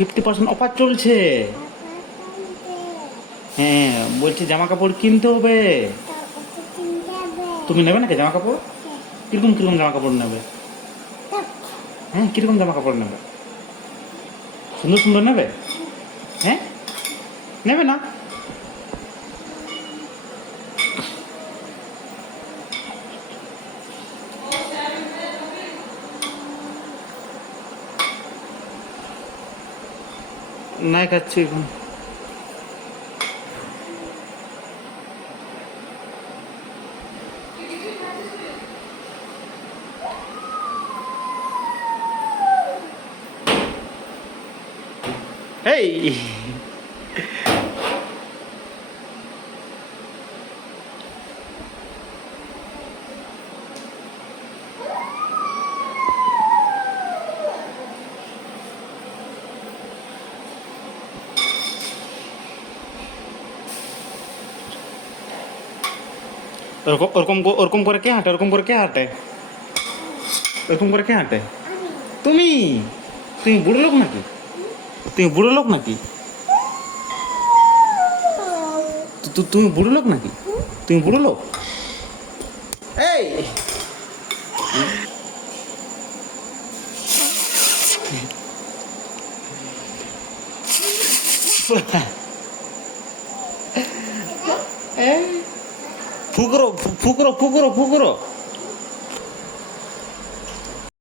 50% offer চলছে। হ্যাঁ, বলছি জামা কাপড় কিনতে হবে। তুমি নেবে নাকি জামা কাপড়? কিরকম কিরকম জামা কাপড় নেবে? হ্যাঁ, কিরকম জামা কাপড় নেবে? সুন্দর সুন্দর নেবে? হ্যাঁ, নেবে না? নাই খাচ্ছি এখন। এই ওরকম ওরকম ওরকম করে কে হাঁটে? ওরকম করে কে হাঁটে? ওরকম করে কে হাঁটে? তুমি। তুমি বুড়ো লোক নাকি? তুমি বুড়ো লোক নাকি? তুমি বুড়ো লোক নাকি? তুমি বুড়ো লোক? এই ফুকরো ফুকরো ফুকরো ফুকরো